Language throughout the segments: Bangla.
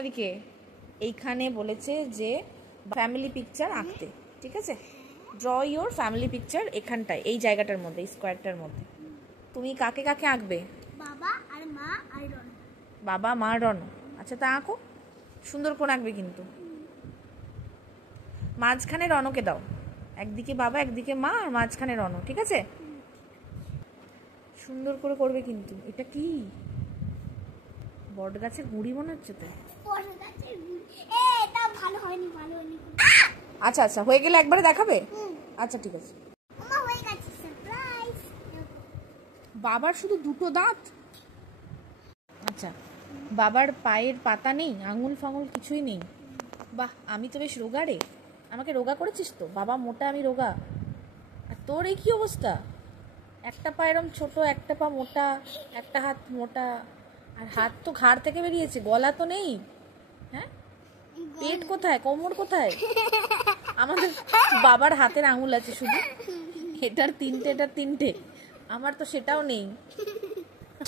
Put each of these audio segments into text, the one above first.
এদিকে এইখানে বলেছে যে ফ্যামিলি পিকচার আঁকতে, ঠিক আছে? ড্র ইওর ফ্যামিলি পিকচার এখানটায়, এই জায়গাটার মধ্যে, এই স্কোয়ারটার মধ্যে। তুমি কাকে কাকে আঁকবে? বাবা আর মা আর রন। বাবা, মা, রন। আচ্ছা, তা আঁকো, সুন্দর করে আঁকবে কিন্তু। মাঝখানে রনকে দাও, একদিকে বাবা একদিকে মা আর মাঝখানে রন, ঠিক আছে? সুন্দর করে করবে কিন্তু। এটা কি বট গাছের গুঁড়ি মনে হচ্ছে তো। এটা ভালো হয়নি, ভালো হয়নি। আচ্ছা আচ্ছা, হয়ে গেলে একবারে দেখাবে। আচ্ছা ঠিক আছে। মামা হয়ে গেছে, সারপ্রাইজ। বাবার শুধু দুটো দাঁত। আচ্ছা, বাবার পায়ের পাতা নেই, আঙুল ফাঙুল কিছুই নেই। বাহ, আমি তো বেশ রোগা রে। আমাকে রোগা করেছিস তো? বাবা মোটা, আমি রোগা। আর তোর এই কি অবস্থা? একটা পা এরম ছোট, একটা পা মোটা, একটা হাত মোটা, আর হাত তো ঘাড় থেকে বেরিয়েছে, গলা তো নেই। হ্যাঁ, পেট কোথায়, কোমর কোথায়? আমাদের বাবার হাতের আঙুল আছে শুধু, এটার তিনটে, এটার তিনটে, আমার তো সেটাও নেই।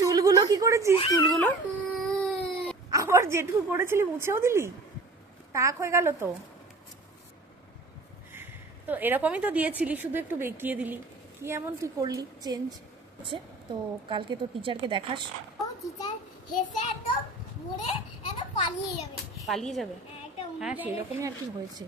চুলগুলো কি করেছিস? চুলগুলো আবার যেটুকু করেছিলি মুছেও দিলি, টাক হয়ে গেল তো। তো এরকমই তো দিয়েছিলি, শুধু একটু বেঁকিয়ে দিলি। কি এমন তুই করলি চেঞ্জ? তো কালকে তো টিচারকে দেখাস। ও টিচার হেসে একদম মরে একদম পালিয়ে যাবে। পালিয়ে যাবে? হ্যাঁ, সেরকমই আর কি হয়েছে।